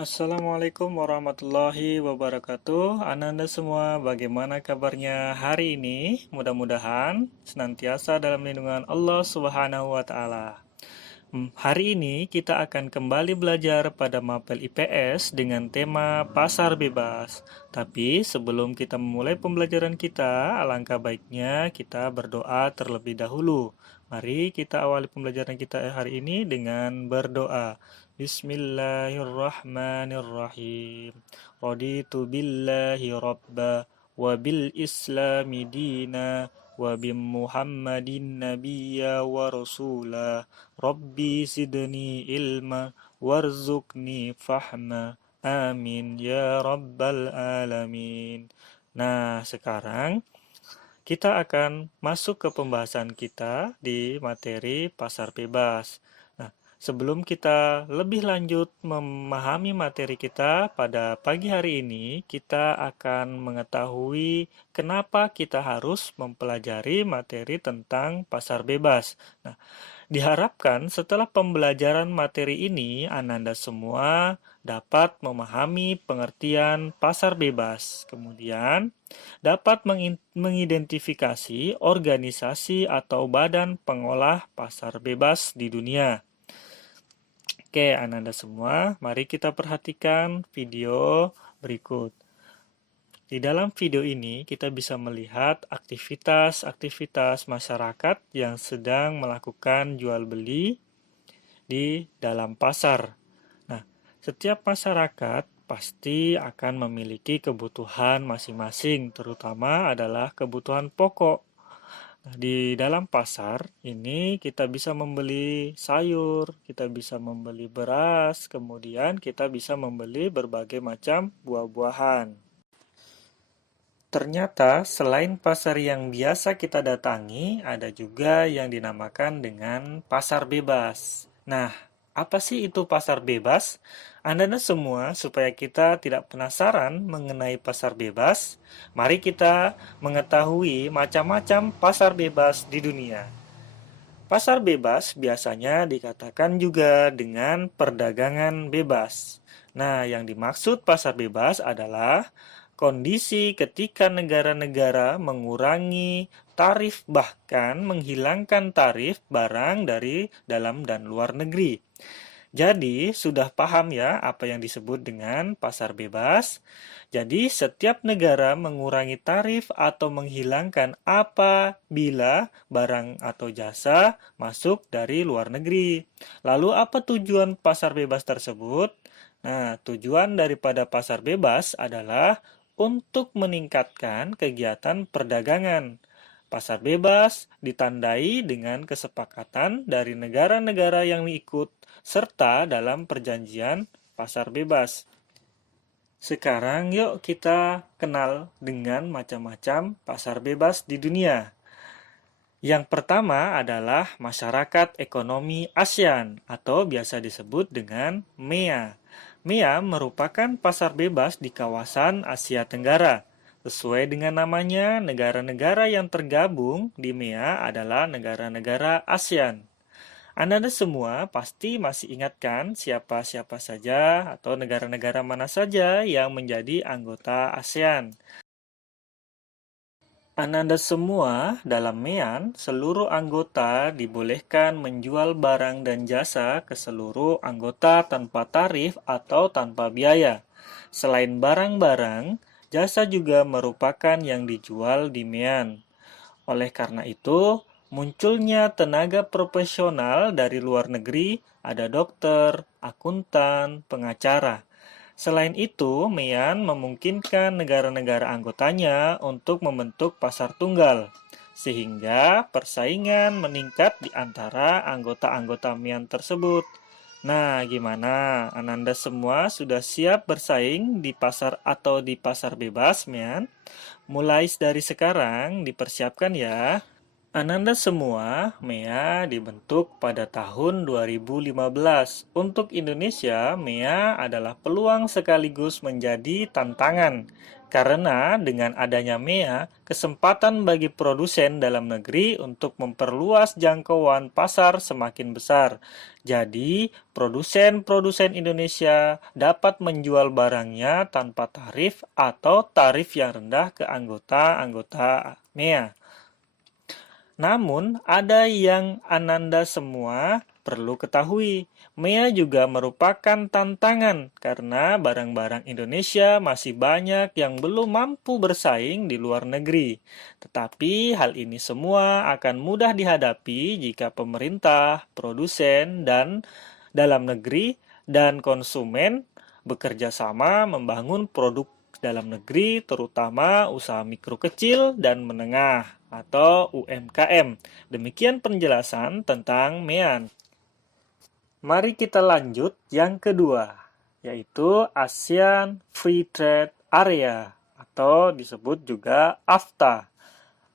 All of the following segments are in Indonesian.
Assalamualaikum warahmatullahi wabarakatuh. Ananda semua, bagaimana kabarnya hari ini? Mudah-mudahan senantiasa dalam lindungan Allah Subhanahu wa Ta'ala. Hari ini kita akan kembali belajar pada mapel IPS dengan tema pasar bebas. Tapi sebelum kita memulai pembelajaran kita, alangkah baiknya kita berdoa terlebih dahulu. Mari kita awali pembelajaran kita hari ini dengan berdoa. Bismillahirrahmanirrahim. Raditu billahi rabba wa bil islami dina wa bi Muhammadin nabiyya wa rasula. Rabbi zidni ilma warzuqni fahma. Amin ya rabbal alamin. Nah, sekarang kita akan masuk ke pembahasan kita di materi pasar bebas. Nah, sebelum kita lebih lanjut memahami materi kita pada pagi hari ini, kita akan mengetahui kenapa kita harus mempelajari materi tentang pasar bebas. Nah, diharapkan setelah pembelajaran materi ini, Ananda semua dapat memahami pengertian pasar bebas. Kemudian, dapat mengidentifikasi organisasi atau badan pengolah pasar bebas di dunia. Oke, Ananda semua, mari kita perhatikan video berikut. Di dalam video ini, kita bisa melihat aktivitas-aktivitas masyarakat yang sedang melakukan jual beli di dalam pasar. Nah, setiap masyarakat pasti akan memiliki kebutuhan masing-masing, terutama adalah kebutuhan pokok. Nah, di dalam pasar ini kita bisa membeli sayur, kita bisa membeli beras, kemudian kita bisa membeli berbagai macam buah-buahan. Ternyata selain pasar yang biasa kita datangi, ada juga yang dinamakan dengan pasar bebas. Nah, apa sih itu pasar bebas? Anda semua, supaya kita tidak penasaran mengenai pasar bebas, mari kita mengetahui macam-macam pasar bebas di dunia. Pasar bebas biasanya dikatakan juga dengan perdagangan bebas. Nah, yang dimaksud pasar bebas adalah kondisi ketika negara-negara mengurangi tarif bahkan menghilangkan tarif barang dari dalam dan luar negeri. Jadi, sudah paham ya apa yang disebut dengan pasar bebas? Jadi, setiap negara mengurangi tarif atau menghilangkan apabila barang atau jasa masuk dari luar negeri. Lalu, apa tujuan pasar bebas tersebut? Nah, tujuan daripada pasar bebas adalah untuk meningkatkan kegiatan perdagangan. Pasar bebas ditandai dengan kesepakatan dari negara-negara yang ikut serta dalam perjanjian pasar bebas. Sekarang yuk kita kenal dengan macam-macam pasar bebas di dunia. Yang pertama adalah Masyarakat Ekonomi ASEAN atau biasa disebut dengan MEA. MEA merupakan pasar bebas di kawasan Asia Tenggara. Sesuai dengan namanya, negara-negara yang tergabung di MEA adalah negara-negara ASEAN. Anda semua pasti masih ingatkan siapa-siapa saja atau negara-negara mana saja yang menjadi anggota ASEAN. Ananda semua, dalam MEAN, seluruh anggota dibolehkan menjual barang dan jasa ke seluruh anggota tanpa tarif atau tanpa biaya. Selain barang-barang, jasa juga merupakan yang dijual di MEAN. Oleh karena itu, munculnya tenaga profesional dari luar negeri, ada dokter, akuntan, pengacara. Selain itu, MEAN memungkinkan negara-negara anggotanya untuk membentuk pasar tunggal, sehingga persaingan meningkat di antara anggota-anggota MEAN tersebut. Nah, gimana? Ananda semua sudah siap bersaing di pasar atau di pasar bebas, MEAN? Mulai dari sekarang, dipersiapkan ya. Ananda semua, MEA dibentuk pada tahun 2015. Untuk Indonesia, MEA adalah peluang sekaligus menjadi tantangan. Karena dengan adanya MEA, kesempatan bagi produsen dalam negeri untuk memperluas jangkauan pasar semakin besar. Jadi, produsen-produsen Indonesia dapat menjual barangnya tanpa tarif atau tarif yang rendah ke anggota-anggota MEA. Namun, ada yang Ananda semua perlu ketahui. MEA juga merupakan tantangan karena barang-barang Indonesia masih banyak yang belum mampu bersaing di luar negeri. Tetapi hal ini semua akan mudah dihadapi jika pemerintah, produsen, dan dalam negeri dan konsumen bekerja sama membangun produk dalam negeri, terutama usaha mikro kecil dan menengah atau UMKM. Demikian penjelasan tentang MEAN. Mari kita lanjut yang kedua, yaitu ASEAN Free Trade Area atau disebut juga AFTA.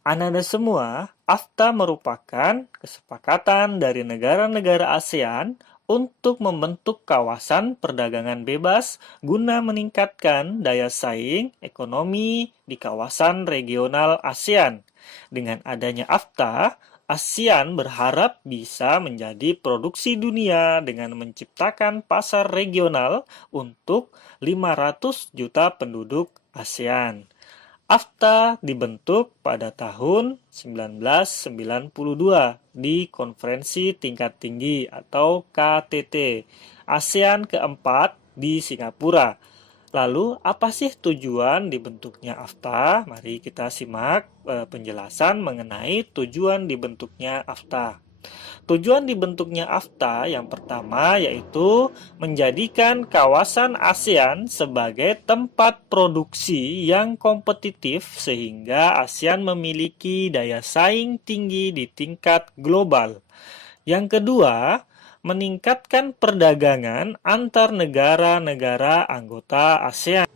Ananda semua, AFTA merupakan kesepakatan dari negara-negara ASEAN untuk membentuk kawasan perdagangan bebas guna meningkatkan daya saing ekonomi di kawasan regional ASEAN. Dengan adanya AFTA, ASEAN berharap bisa menjadi produksi dunia dengan menciptakan pasar regional untuk 500 juta penduduk ASEAN. AFTA dibentuk pada tahun 1992 di Konferensi Tingkat Tinggi atau KTT ASEAN keempat di Singapura. Lalu, apa sih tujuan dibentuknya AFTA? Mari kita simak penjelasan mengenai tujuan dibentuknya AFTA. Tujuan dibentuknya AFTA yang pertama yaitu menjadikan kawasan ASEAN sebagai tempat produksi yang kompetitif sehingga ASEAN memiliki daya saing tinggi di tingkat global. Yang kedua, meningkatkan perdagangan antar negara-negara anggota ASEAN.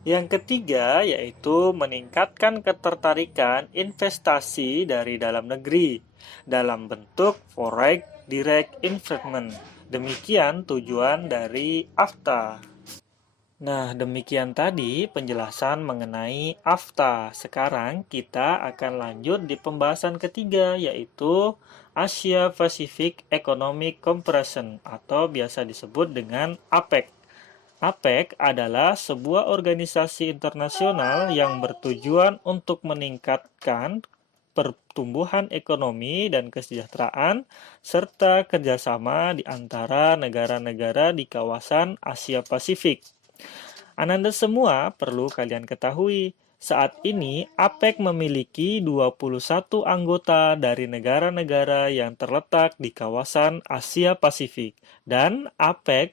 Yang ketiga yaitu meningkatkan ketertarikan investasi dari dalam negeri dalam bentuk foreign direct investment. Demikian tujuan dari AFTA. Nah, demikian tadi penjelasan mengenai AFTA. Sekarang kita akan lanjut di pembahasan ketiga yaitu Asia Pacific Economic Cooperation atau biasa disebut dengan APEC. APEC adalah sebuah organisasi internasional yang bertujuan untuk meningkatkan pertumbuhan ekonomi dan kesejahteraan, serta kerjasama di antara negara-negara di kawasan Asia Pasifik. Ananda semua perlu kalian ketahui, saat ini APEC memiliki 21 anggota dari negara-negara yang terletak di kawasan Asia Pasifik dan APEC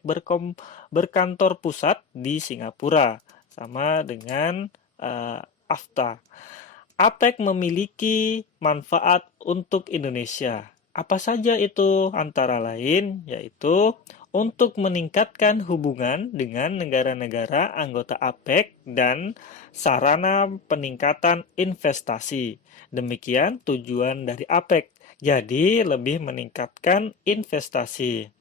berkantor pusat di Singapura, sama dengan AFTA. APEC memiliki manfaat untuk Indonesia. Apa saja itu? Antara lain yaitu untuk meningkatkan hubungan dengan negara-negara anggota APEC dan sarana peningkatan investasi. Demikian tujuan dari APEC. Jadi lebih meningkatkan investasi.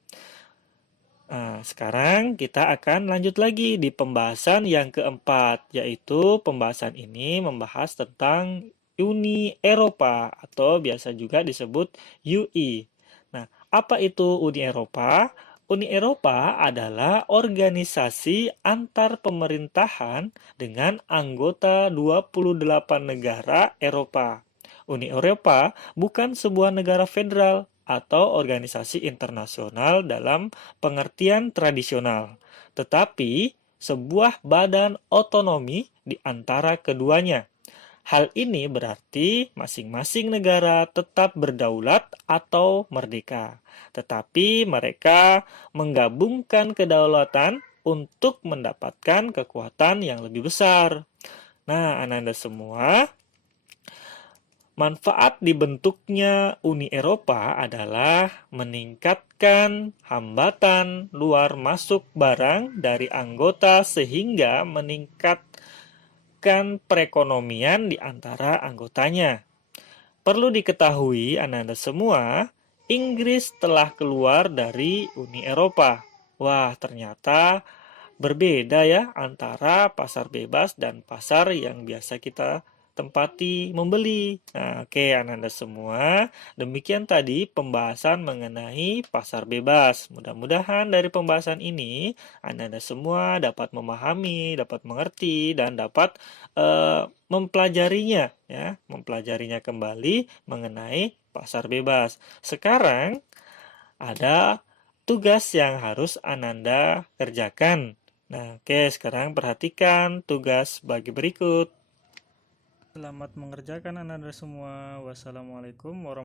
Nah, sekarang kita akan lanjut lagi di pembahasan yang keempat, yaitu pembahasan ini membahas tentang Uni Eropa atau biasa juga disebut UI. Nah, apa itu Uni Eropa? Uni Eropa adalah organisasi antar pemerintahan dengan anggota 28 negara Eropa. Uni Eropa bukan sebuah negara federal atau organisasi internasional dalam pengertian tradisional, tetapi sebuah badan otonomi di antara keduanya. Hal ini berarti masing-masing negara tetap berdaulat atau merdeka, tetapi mereka menggabungkan kedaulatan untuk mendapatkan kekuatan yang lebih besar. Nah, Ananda semua, manfaat dibentuknya Uni Eropa adalah meningkatkan hambatan luar masuk barang dari anggota sehingga meningkatkan perekonomian di antara anggotanya. Perlu diketahui anak-anak semua, Inggris telah keluar dari Uni Eropa. Wah, ternyata berbeda ya antara pasar bebas dan pasar yang biasa kita tempati membeli. Nah, oke anak-anak semua, demikian tadi pembahasan mengenai pasar bebas. Mudah-mudahan dari pembahasan ini anak-anak semua dapat memahami, dapat mengerti dan dapat mempelajarinya ya, mempelajarinya kembali mengenai pasar bebas. Sekarang ada tugas yang harus Ananda kerjakan. Nah, oke, sekarang perhatikan tugas bagi berikut. Selamat mengerjakan Ananda semua. Wassalamualaikum warahmatullahi wabarakatuh.